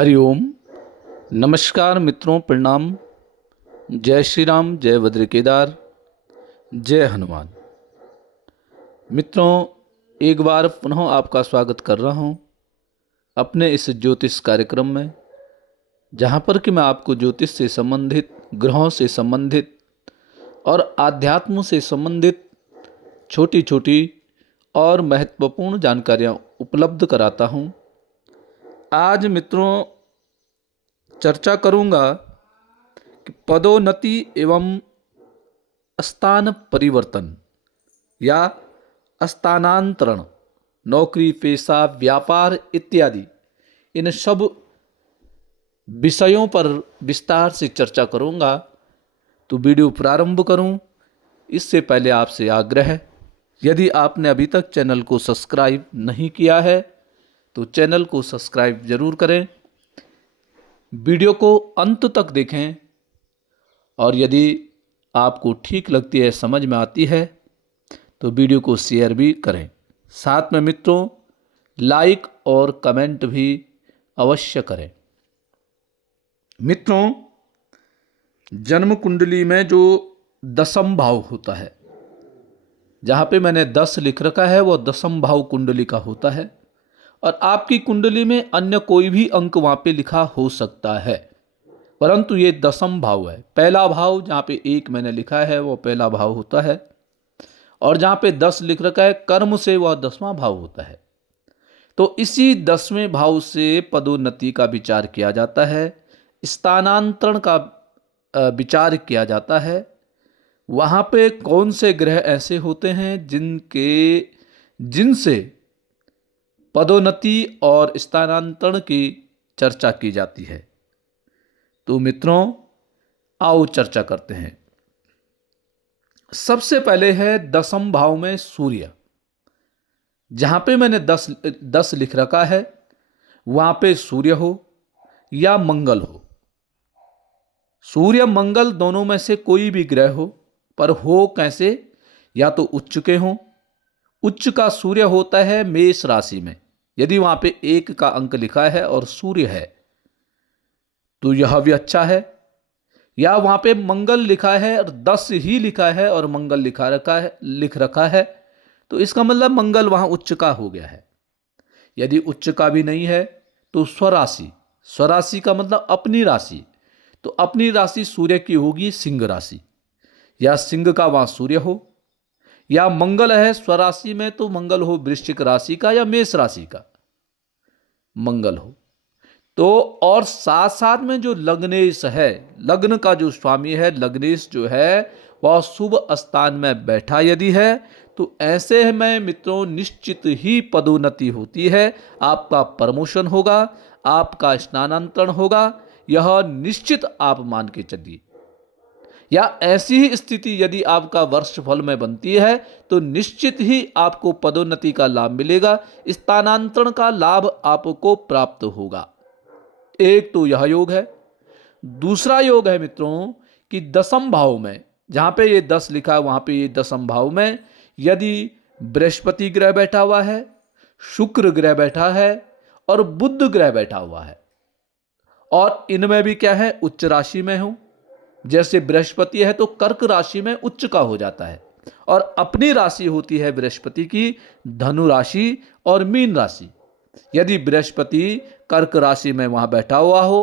हरिओम। नमस्कार मित्रों, प्रणाम। जय श्री राम, जय वज्र केदार, जय हनुमान। मित्रों, एक बार पुनः आपका स्वागत कर रहा हूं अपने इस ज्योतिष कार्यक्रम में, जहां पर कि मैं आपको ज्योतिष से संबंधित, ग्रहों से संबंधित और आध्यात्म से संबंधित छोटी छोटी और महत्वपूर्ण जानकारियां उपलब्ध कराता हूं। आज मित्रों चर्चा करूंगा कि पदोन्नति एवं स्थान परिवर्तन या स्थानांतरण, नौकरी, पेशा, व्यापार इत्यादि इन सब विषयों पर विस्तार से चर्चा करूंगा। तो वीडियो प्रारंभ करूं इससे पहले आपसे आग्रह है, यदि आपने अभी तक चैनल को सब्सक्राइब नहीं किया है तो चैनल को सब्सक्राइब जरूर करें, वीडियो को अंत तक देखें और यदि आपको ठीक लगती है, समझ में आती है तो वीडियो को शेयर भी करें। साथ में मित्रों लाइक और कमेंट भी अवश्य करें। मित्रों, जन्म कुंडली में जो दशम भाव होता है, जहाँ पे मैंने 10 लिख रखा है, वो दशम भाव कुंडली का होता है और आपकी कुंडली में अन्य कोई भी अंक वहाँ पे लिखा हो सकता है, परंतु ये दशम भाव है। पहला भाव जहाँ पे 1 मैंने लिखा है वो पहला भाव होता है और जहाँ पे 10 लिख रखा है कर्म से वह 10वां भाव होता है। तो इसी 10वें भाव से पदोन्नति का विचार किया जाता है, स्थानांतरण का विचार किया जाता है। वहाँ पे कौन से ग्रह ऐसे होते हैं जिनसे पदोन्नति और स्थानांतरण की चर्चा की जाती है। तो मित्रों आओ चर्चा करते हैं। सबसे पहले है दशम भाव में सूर्य। जहां पे मैंने 10 लिख रखा है वहां पे सूर्य हो या मंगल हो। सूर्य मंगल दोनों में से कोई भी ग्रह हो, पर हो कैसे? या तो उच्च के हो। उच्च का सूर्य होता है मेष राशि में, यदि वहां पे 1 का अंक लिखा है और सूर्य है तो यह भी अच्छा है। या वहां पे मंगल लिखा है और 10 ही लिखा है और मंगल लिख रखा है तो इसका मतलब मंगल वहां उच्च का हो गया है। यदि उच्च का भी नहीं है तो स्वराशि, स्वराशि का मतलब अपनी राशि, तो अपनी राशि सूर्य की होगी सिंह राशि, या सिंह का वहां सूर्य हो। या मंगल है स्वराशि में तो मंगल हो वृश्चिक राशि का या मेष राशि का मंगल हो। तो और साथ साथ में जो लग्नेश है, लग्न का जो स्वामी है, लग्नेश जो है वह शुभ स्थान में बैठा यदि है तो ऐसे में मित्रों निश्चित ही पदोन्नति होती है, आपका प्रमोशन होगा, आपका स्थानांतरण होगा, यह निश्चित आप मान के चलिए। या ऐसी ही स्थिति यदि आपका वर्षफल में बनती है तो निश्चित ही आपको पदोन्नति का लाभ मिलेगा, स्थानांतरण का लाभ आपको प्राप्त होगा। एक तो यह योग है। दूसरा योग है मित्रों कि दशम भाव में, जहां पे ये 10 लिखा है वहां पे ये दशम भाव में यदि बृहस्पति ग्रह बैठा हुआ है, शुक्र ग्रह बैठा है और बुध ग्रह बैठा हुआ है, और इनमें भी क्या है उच्च राशि में हो। जैसे बृहस्पति है तो कर्क राशि में उच्च का हो जाता है और अपनी राशि होती है बृहस्पति की धनु राशि और मीन राशि। यदि बृहस्पति कर्क राशि में वहां बैठा हुआ हो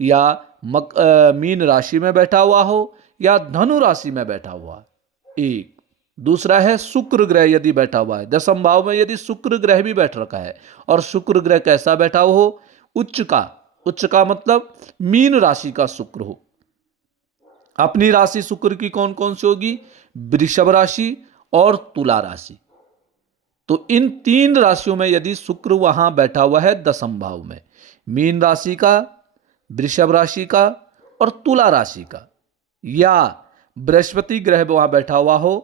या मीन राशि में बैठा हुआ हो या धनु राशि में बैठा हुआ, एक। दूसरा है शुक्र ग्रह यदि बैठा हुआ है दशम भाव में, यदि शुक्र ग्रह भी बैठ रखा है और शुक्र ग्रह कैसा बैठा हो? उच्च का। उच्च का मतलब मीन राशि का शुक्र हो। अपनी राशि शुक्र की कौन कौन सी होगी? वृषभ राशि और तुला राशि। तो इन 3 राशियों में यदि शुक्र वहां बैठा हुआ है दशम भाव में, मीन राशि का, वृषभ राशि का और तुला राशि का, या बृहस्पति ग्रह वहां बैठा हुआ हो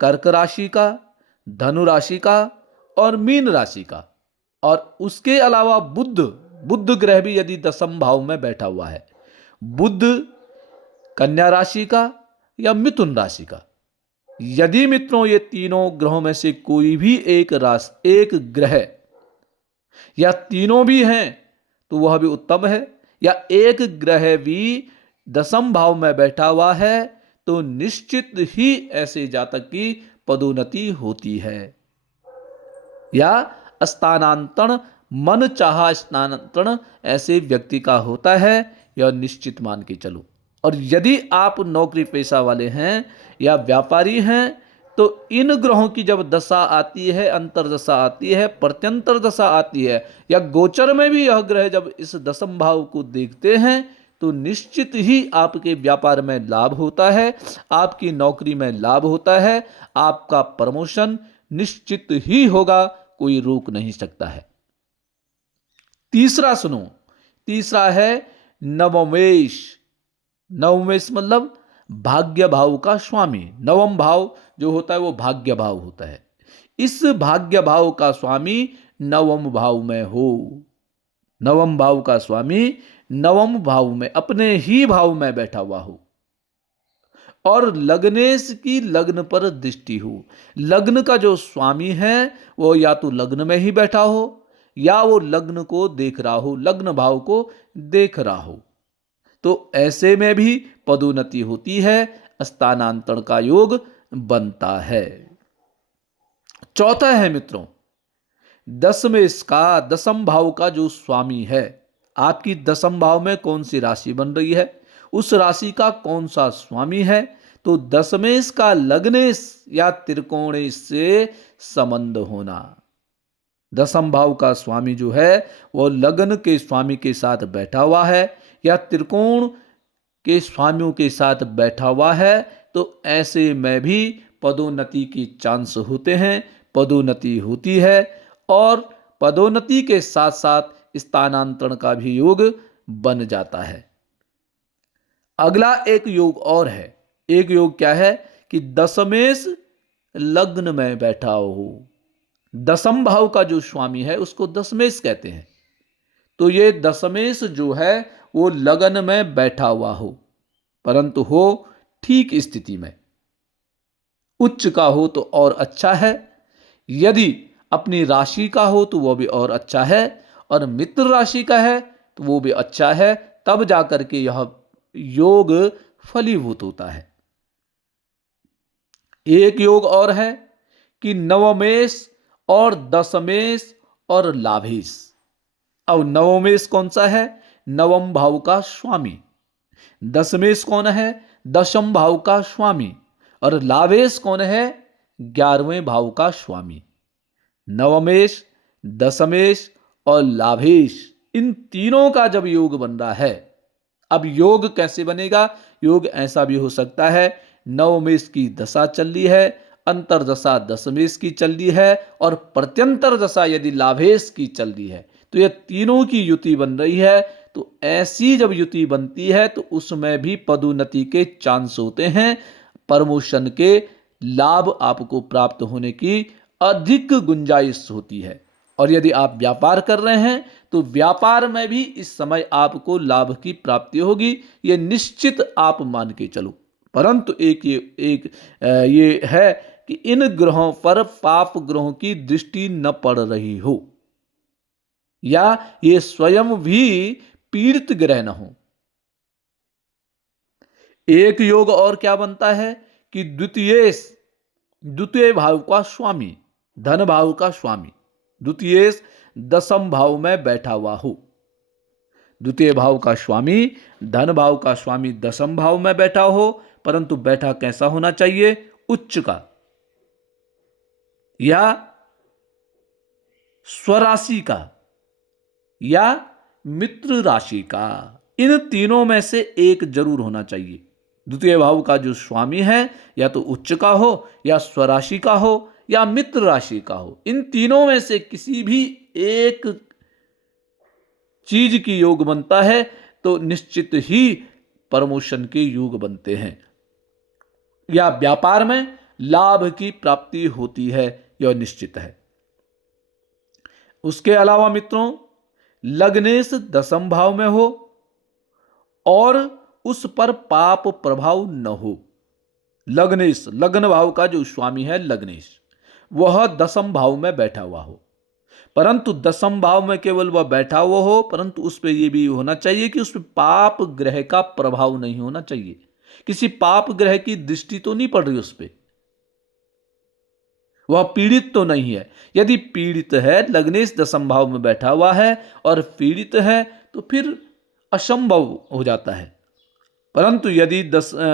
कर्क राशि का, धनु राशि का और मीन राशि का, और उसके अलावा बुध ग्रह भी यदि दशम भाव में बैठा हुआ है, बुध कन्या राशि का या मिथुन राशि का, यदि मित्रों ये तीनों ग्रहों में से कोई भी एक ग्रह या तीनों भी हैं तो वह भी उत्तम है, या एक ग्रह भी दसम भाव में बैठा हुआ है तो निश्चित ही ऐसे जातक की पदोन्नति होती है, या स्थानांतरण, मन चाहा स्थानांतरण ऐसे व्यक्ति का होता है, यह निश्चित मान के चलो। और यदि आप नौकरी पेशा वाले हैं या व्यापारी हैं तो इन ग्रहों की जब दशा आती है, अंतरदशा आती है, प्रत्यंतर दशा आती है, या गोचर में भी यह ग्रह जब इस दसम भाव को देखते हैं तो निश्चित ही आपके व्यापार में लाभ होता है, आपकी नौकरी में लाभ होता है, आपका प्रमोशन निश्चित ही होगा, कोई रोक नहीं सकता है। तीसरा सुनो, तीसरा है नवमेश। नवमेश मतलब भाग्य भाव का स्वामी। नवम भाव जो होता है वो भाग्य भाव होता है। इस भाग्य भाव का स्वामी नवम भाव में हो, नवम भाव का स्वामी नवम भाव में अपने ही भाव में बैठा हुआ हो, और लग्नेश की लग्न पर दृष्टि हो। लग्न का जो स्वामी है वो या तो लग्न में ही बैठा हो या वो लग्न को देख रहा हो, लग्न भाव को देख रहा हो, तो ऐसे में भी पदोन्नति होती है, स्थानांतरण का योग बनता है। चौथा है मित्रों, दसमेश का, दसम भाव का जो स्वामी है, आपकी दसम भाव में कौन सी राशि बन रही है, उस राशि का कौन सा स्वामी है, तो दसमेश का लग्नेश या त्रिकोणेश से संबंध होना। दसम भाव का स्वामी जो है वो लग्न के स्वामी के साथ बैठा हुआ है या त्रिकोण के स्वामियों के साथ बैठा हुआ है, तो ऐसे में भी पदोन्नति की चांस होते हैं, पदोन्नति होती है, और पदोन्नति के साथ साथ स्थानांतरण का भी योग बन जाता है। अगला एक योग और है। एक योग क्या है कि दसमेश लग्न में बैठा हो। दसम भाव का जो स्वामी है उसको दसमेश कहते हैं, तो ये दसमेश जो है वो लगन में बैठा हुआ हो, परंतु हो ठीक स्थिति में, उच्च का हो तो और अच्छा है, यदि अपनी राशि का हो तो वो भी और अच्छा है, और मित्र राशि का है तो वो भी अच्छा है, तब जाकर के यह योग फलीभूत होता है। एक योग और है कि नवमेश और दसमेश और लाभेश। अब नवमेश कौन सा है, नवम भाव का स्वामी। दसमेश कौन है, दशम भाव का स्वामी। और लाभेश कौन है, 11वें भाव का स्वामी। नवमेश, दसमेश और लाभेश, इन तीनों का जब योग बन रहा है, अब योग कैसे बनेगा, योग ऐसा भी हो सकता है नवमेश की दशा चल रही है, अंतरदशा दसमेश की चल रही है, और प्रत्यंतर दशा यदि लाभेश की चल रही है, तो ये तीनों की युति बन रही है। तो ऐसी जब युति बनती है तो उसमें भी पदोन्नति के चांस होते हैं, प्रमोशन के लाभ आपको प्राप्त होने की अधिक गुंजाइश होती है। और यदि आप व्यापार कर रहे हैं तो व्यापार में भी इस समय आपको लाभ की प्राप्ति होगी, ये निश्चित आप मान के चलो। परंतु एक ये है कि इन ग्रहों पर पाप ग्रहों की दृष्टि न पड़ रही हो, या ये स्वयं भी पीड़ित ग्रह न हो। एक योग और क्या बनता है कि द्वितीय भाव का स्वामी, धन भाव का स्वामी, द्वितीय दसम भाव में बैठा हुआ हो। द्वितीय भाव का स्वामी, धन भाव का स्वामी दसम भाव में बैठा हो, परंतु बैठा कैसा होना चाहिए, उच्च का या स्वराशि का या मित्र राशि का, इन तीनों में से एक जरूर होना चाहिए। द्वितीय भाव का जो स्वामी है या तो उच्च का हो या स्वराशि का हो या मित्र राशि का हो, इन तीनों में से किसी भी एक चीज की योग बनता है तो निश्चित ही प्रमोशन के योग बनते हैं, या व्यापार में लाभ की प्राप्ति होती है, यह निश्चित है। उसके अलावा मित्रों, लग्नेश दसम भाव में हो और उस पर पाप प्रभाव न हो। लग्नेश, लग्न भाव का जो स्वामी है लग्नेश, वह दसम भाव में बैठा हुआ हो, परंतु दसम भाव में केवल वह बैठा हुआ हो, परंतु उस पर यह भी होना चाहिए कि उस पर पाप ग्रह का प्रभाव नहीं होना चाहिए। किसी पाप ग्रह की दृष्टि तो नहीं पड़ रही उस पर, वह पीड़ित तो नहीं है। यदि पीड़ित है, लग्नेश दसम भाव में बैठा हुआ है और पीड़ित है, तो फिर असंभव हो जाता है। परंतु यदि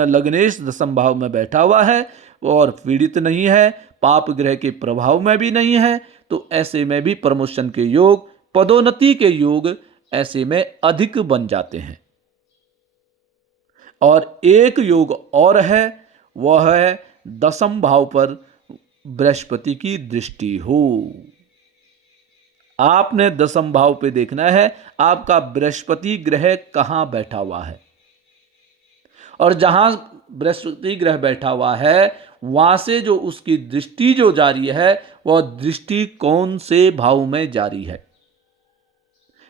लग्नेश दसम भाव में बैठा हुआ है और पीड़ित नहीं है, पाप ग्रह के प्रभाव में भी नहीं है, तो ऐसे में भी प्रमोशन के योग, पदोन्नति के योग ऐसे में अधिक बन जाते हैं। और एक योग और है, वह है दसम भाव पर बृहस्पति की दृष्टि हो। आपने दसम भाव पे देखना है आपका बृहस्पति ग्रह कहां बैठा हुआ है, और जहां बृहस्पति ग्रह बैठा हुआ है वहां से जो उसकी दृष्टि जो जारी है, वह दृष्टि कौन से भाव में जारी है।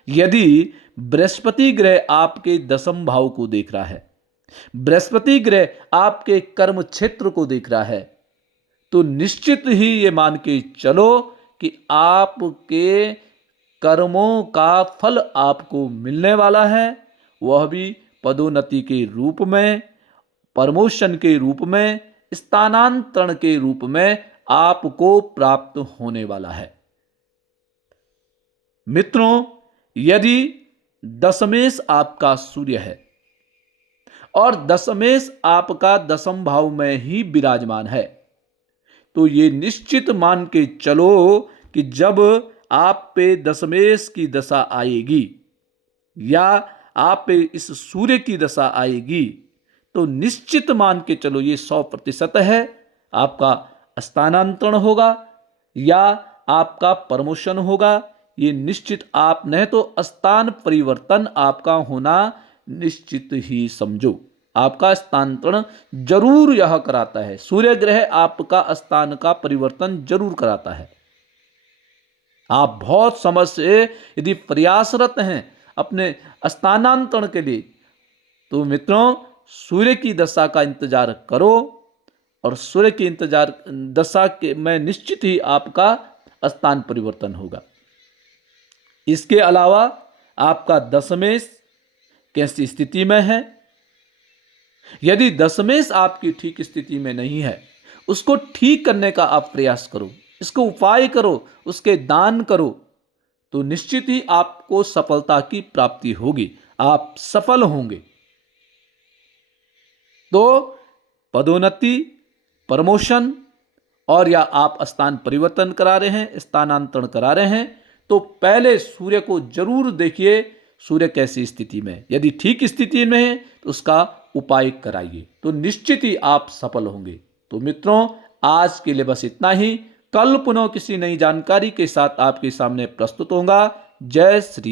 यदि बृहस्पति ग्रह आपके दसम भाव को देख रहा है, बृहस्पति ग्रह आपके कर्म क्षेत्र को देख रहा है, तो निश्चित ही ये मान के चलो कि आपके कर्मों का फल आपको मिलने वाला है, वह भी पदोन्नति के रूप में, प्रमोशन के रूप में, स्थानांतरण के रूप में आपको प्राप्त होने वाला है। मित्रों, यदि दशमेश आपका सूर्य है और दशमेश आपका दसम भाव में ही विराजमान है, तो ये निश्चित मान के चलो कि जब आप पे दशमेश की दशा आएगी या आप पे इस सूर्य की दशा आएगी, तो निश्चित मान के चलो ये 100% है, आपका स्थानांतरण होगा या आपका प्रमोशन होगा। ये निश्चित, आप नहीं तो स्थान परिवर्तन आपका होना निश्चित ही समझो। आपका स्थानांतरण जरूर यह कराता है, सूर्य ग्रह आपका स्थान का परिवर्तन जरूर कराता है। आप बहुत समझ से यदि प्रयासरत हैं अपने स्थानांतरण के लिए, तो मित्रों सूर्य की दशा का इंतजार करो, और सूर्य की इंतजार दशा के में निश्चित ही आपका स्थान परिवर्तन होगा। इसके अलावा आपका दशमेश कैसी स्थिति में है, यदि दशमेश आपकी ठीक स्थिति में नहीं है, उसको ठीक करने का आप प्रयास करो, इसको उपाय करो, उसके दान करो, तो निश्चित ही आपको सफलता की प्राप्ति होगी, आप सफल होंगे। तो पदोन्नति, प्रमोशन, और या आप स्थान परिवर्तन करा रहे हैं, स्थानांतरण करा रहे हैं, तो पहले सूर्य को जरूर देखिए, सूर्य कैसी स्थिति में। यदि ठीक स्थिति में है तो उसका उपाय कराइए, तो निश्चित ही आप सफल होंगे। तो मित्रों, आज के लिए बस इतना ही। कल पुनः किसी नई जानकारी के साथ आपके सामने प्रस्तुत होगा। जय श्री